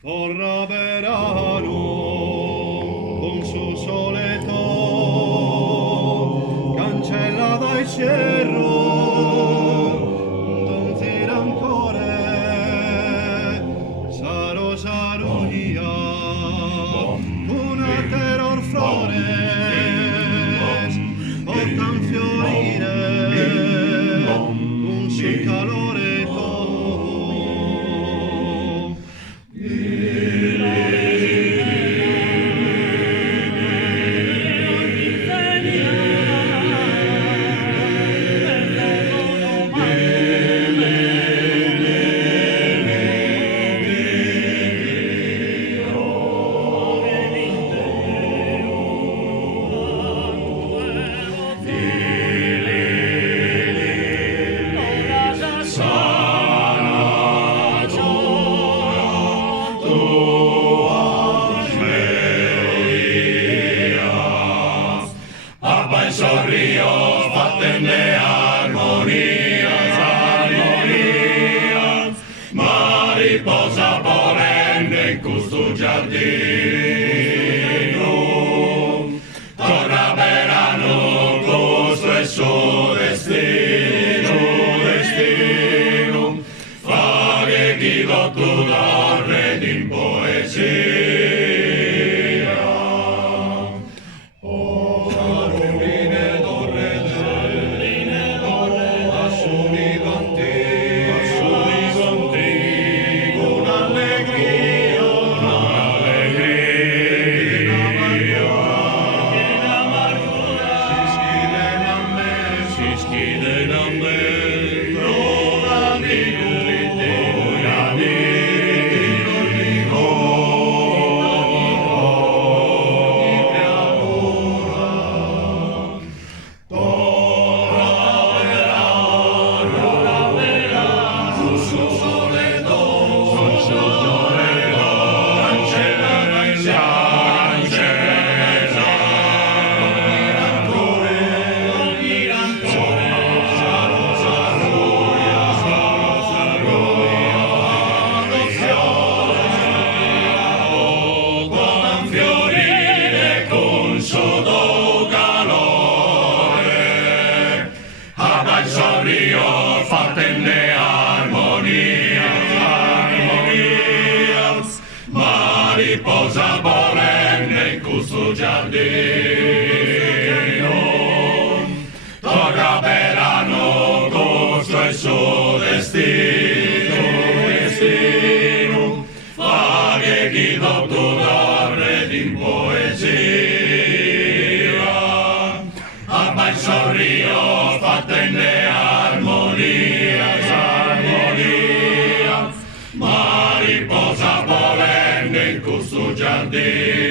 Torna verano con su soleto, cancella dai cerro, non tira ancora, saro saruia, una terror flores, portan fiorire, un su caloreto. Ríos, fattene armonías, armonías, mariposa volendo in questo giardino, torna verano, questo è il suo destino, destino, fa che Guido tu l'arred in poesia. Ríos, fattene armonías, armonías, mariposa volendo in questo giardino, torna verano, questo è il suo destino, destino, fa che Guido tu l'arred in poesia, abbasso Ríos, fattene armonías, armonías, mariposa volendo in questo giardino.